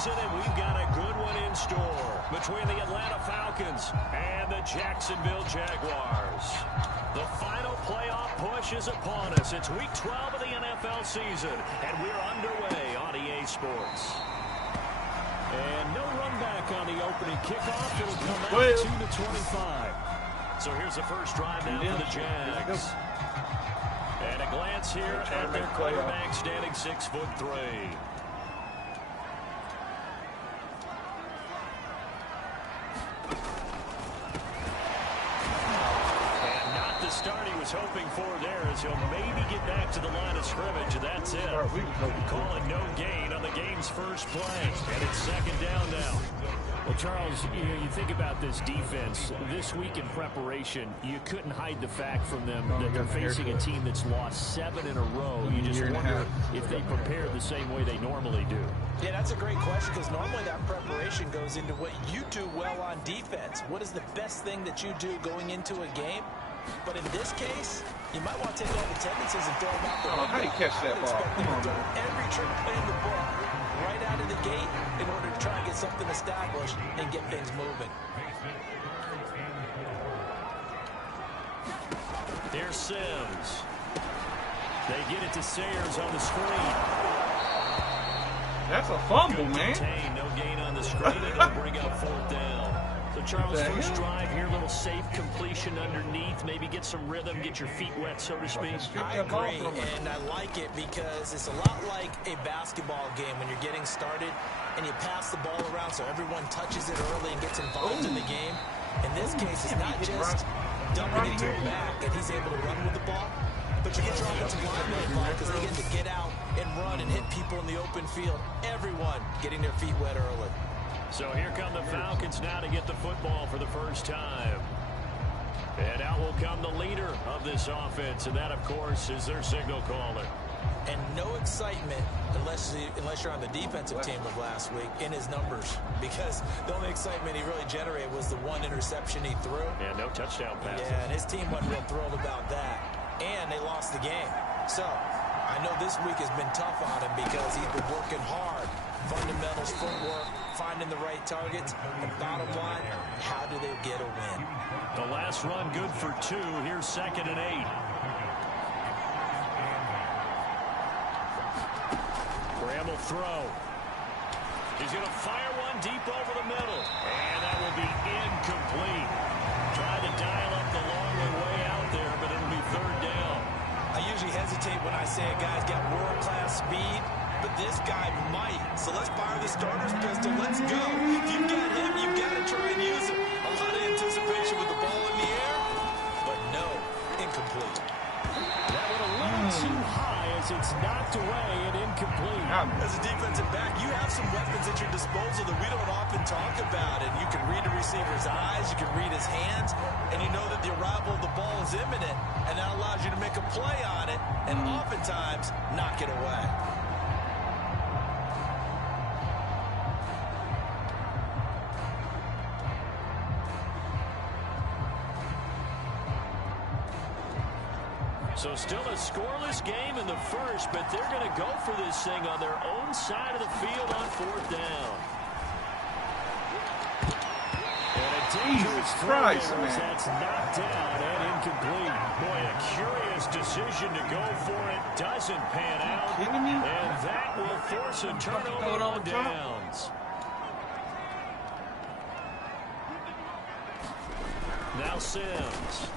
season, and we've got a good one in store between the Atlanta Falcons and the Jacksonville Jaguars. The final playoff push is upon us. It's Week 12 of the NFL season, and we're underway on EA Sports. And no run back on the opening kickoff. It'll come out 2-25. So here's the first drive now for the Jags. And a glance here at their quarterback standing 6'3". And not the start he was hoping for there, as he'll maybe get back to the line of scrimmage. That's it. Calling no gain on the game's first play. And it's second down now. Well, Charles, you think about this defense. This week in preparation, you couldn't hide the fact from them that they're facing a team that's lost 7 in a row. You just wonder if they prepare the same way they normally do. Yeah, that's a great question, because normally that preparation goes into what you do well on defense. What is the best thing that you do going into a game? But in this case, you might want to take all the tendencies and throw them out the window. How do you catch that ball? Come on, man. Every trick play in the book right out of the gate in order to try and get something established and get things moving. Here's Sims. They get it to Sayers on the screen. That's a fumble, Good man. Contain, no gain on the screen, and it'll bring up fourth down. So, Charles, first drive here, little safe completion underneath. Maybe get some rhythm, get your feet wet, so to speak. I agree, and I like it because it's a lot like a basketball game when you're getting started and you pass the ball around so everyone touches it early and gets involved in the game. In this case, it's not just dumping it to him back and he's able to run with the ball, but you get your offensive linemen involved because they get to get out and run and hit people in the open field. Everyone getting their feet wet early. So here come the Falcons now to get the football for the first time. And out will come the leader of this offense, and that, of course, is their signal caller. And no excitement unless you're on the defensive team of last week in his numbers, because the only excitement he really generated was the one interception he threw. Yeah, no touchdown pass. Yeah, and his team wasn't real thrilled about that. And they lost the game. So I know this week has been tough on him because he's been working hard. Fundamentals, footwork, finding the right targets. And bottom line, how do they get a win? The last run good for 2. Here's 2nd and 8. Graham will throw. He's going to fire one deep over the middle. And that will be incomplete. Trying to dial up the long way out there, but it'll be 3rd down. I usually hesitate when I say a guy's got world-class speed, but this guy might. So let's fire the starter's pistol. Let's go. If you've got him, you've got to try and use him. A lot of anticipation with the ball in the air, but no, incomplete. That went a little too high as it's knocked away and incomplete. As a defensive back, you have some weapons at your disposal that we don't often talk about. And you can read a receiver's eyes, you can read his hands, and you know that the arrival of the ball is imminent, and that allows you to make a play on it and oftentimes knock it away. So still a scoreless game in the first, but they're going to go for this thing on their own side of the field on 4th down. And a dangerous throw as that's knocked down and incomplete. Boy, a curious decision to go for it. Doesn't pan out. And that will force a turnover on downs. Now Sims.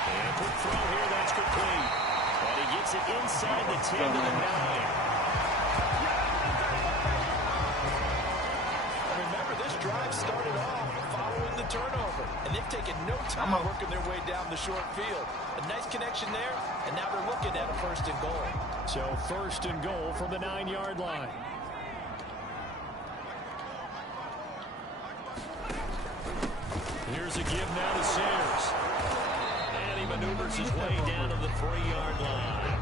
And quick throw here, that's complete. And he gets it inside the 10 to the 9. Remember, this drive started off following the turnover, and they've taken no time working their way down the short field. A nice connection there, and now they're looking at a 1st and goal. So 1st and goal from the 9-yard line. Here's a give now to Sayers. He maneuvers his way down to the 3-yard line.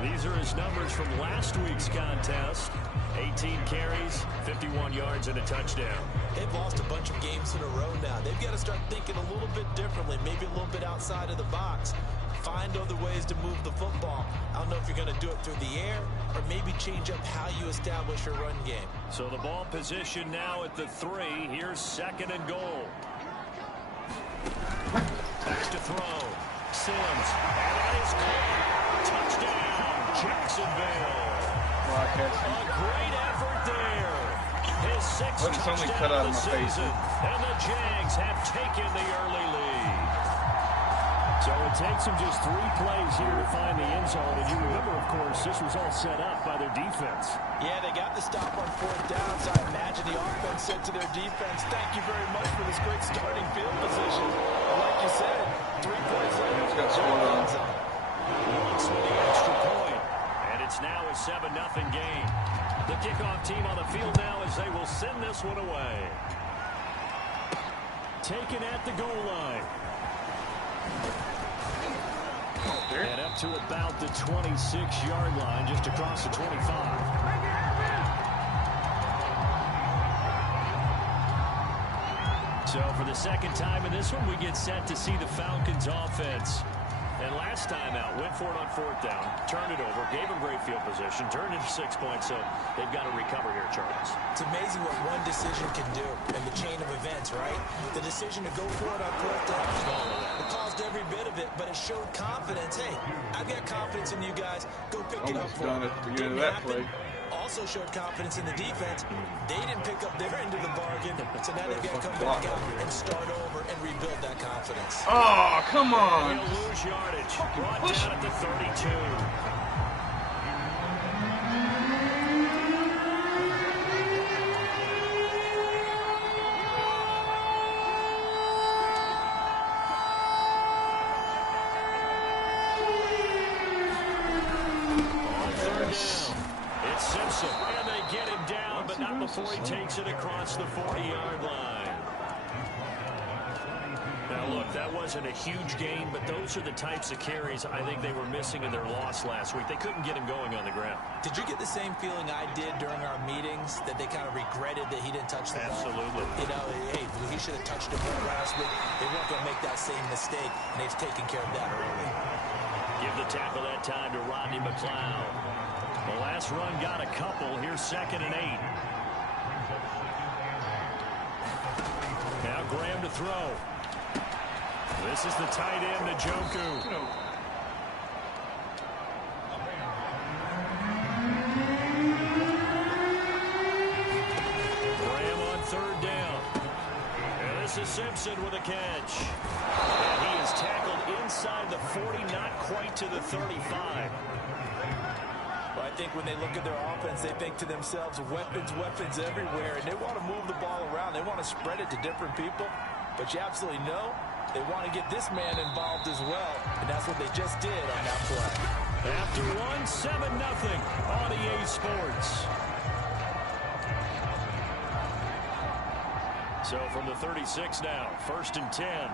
These are his numbers from last week's contest. 18 carries, 51 yards, and a touchdown. They've lost a bunch of games in a row now. They've got to start thinking a little bit differently, maybe a little bit outside of the box. find other ways to move the football. I don't know if you're going to do it through the air or maybe change up how you establish your run game. So the ball position now at the 3. Here's 2nd and goal. Back to throw. Sims. And that is caught. Touchdown, Jacksonville. A great effort there. His 6th touchdown of the season. And the Jags have taken the early lead. So it takes them just 3 plays here to find the end zone. And you remember, of course, this was all set up by their defense. Yeah, they got the stop on 4th down, so I imagine the offense said to their defense, thank you very much for this great starting field position. And like you said, 3 plays later, it's got scored on. Looks for the extra point. And it's now a 7-0 game. The kickoff team on the field now as they will send this one away. Taken at the goal line. And up to about the 26-yard line, just across the 25. So for the 2nd time in this one, we get set to see the Falcons offense. And last time out, went for it on 4th down, turned it over, gave them great field position, turned into 6 points, so they've got to recover here, Charles. It's amazing what one decision can do in the chain of events, right? The decision to go for it on 4th down, it caused every bit of it, but it showed confidence. Hey, I've got confidence in you guys. Go pick it up for it. Didn't happen. Also showed confidence in the defense. They didn't pick up their end of the bargain, so now they've got to come back out and start over and rebuild that confidence. Oh, come on. He'll lose yardage. Brought down at the 32. And they get him down, but not before he takes it across the 40-yard line. Now, look, that wasn't a huge gain, but those are the types of carries I think they were missing in their loss last week. They couldn't get him going on the ground. Did you get the same feeling I did during our meetings, that they kind of regretted that he didn't touch the ball? Absolutely. You know, hey, he should have touched the ball last week. They weren't going to make that same mistake, and they've taken care of that early. Give the tackle that time to Rodney McLeod. The last run got a couple. Here's 2nd and 8. Now Graham to throw. This is the tight end, Njoku. Graham on 3rd down. And this is Simpson with a catch. And he is tackled inside the 40, not quite to the 35. Well, I think when they look at their offense, they think to themselves, weapons, weapons everywhere, and they want to move the ball around. They want to spread it to different people, but you absolutely know they want to get this man involved as well, and that's what they just did on that play. After one, 7-0 on EA Sports. So from the 36 now, 1st and 10.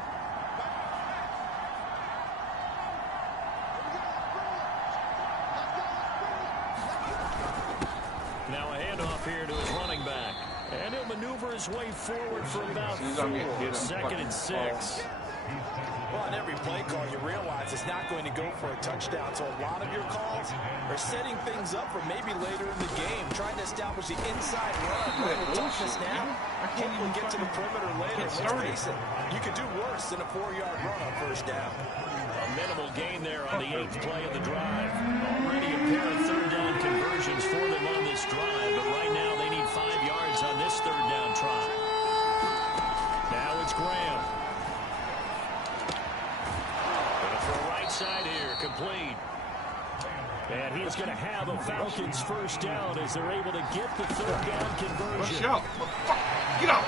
Now a handoff here to his running back. And he'll maneuver his way forward for about 4. 2nd and 6. Well, on every play call, you realize it's not going to go for a touchdown. So a lot of your calls are setting things up for maybe later in the game, trying to establish the inside run. Toughness now. Hope we'll get to the perimeter later. Let's face it, you could do worse than a 4-yard run on 1st down. A minimal gain there on the 8th play of the drive. Already a pair of 3rd down conversions for them on this drive, but right now they need 5 yards on this 3rd down try. Now it's Graham. Going to throw right side here, complete. And he's going to have a Falcons 1st down as they're able to get the 3rd down conversion. Watch out. Get out.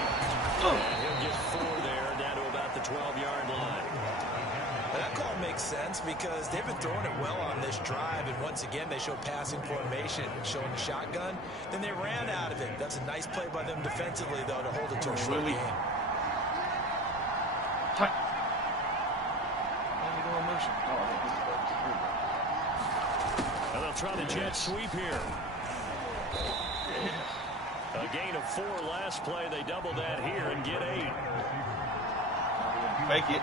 And he'll get 4 there, down to about the 12-yard line. That call makes sense because they've been throwing it well on this drive, and once again they show passing formation, showing the shotgun. Then they ran out of it. That's a nice play by them defensively, though, to hold it to a short game. And they'll try the jet sweep here. A gain of 4 last play. They double that here and get 8. Make it.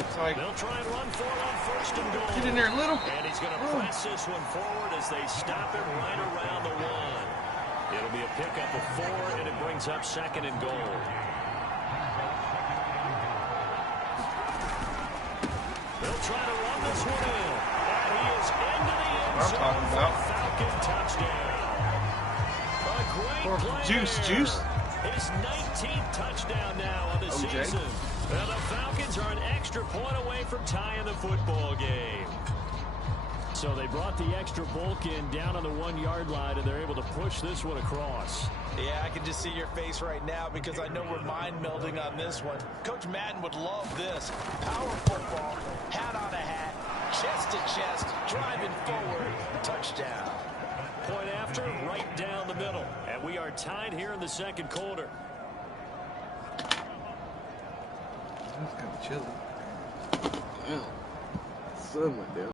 It's like, they'll try and run for it on first and goal. get in there, little. And he's going to press this one forward as they stop it right around the 1. It'll be a pickup of 4, and it brings up second and goal. They'll try to run this one in. And he is into the end zone for a Falcon touchdown. A great play Juice. His 19th touchdown now of the season. And the Falcons are an extra point away from tying the football game. So they brought the extra bulk in down on the 1-yard line, and they're able to push this one across. Yeah, I can just see your face right now because I know we're mind melding on this one. Coach Madden would love this. Power football, hat on a hat, chest to chest, driving forward, touchdown. Point after, right down the middle. And we are tied here in the second quarter. It's kind of chilly. Damn. Sun went down.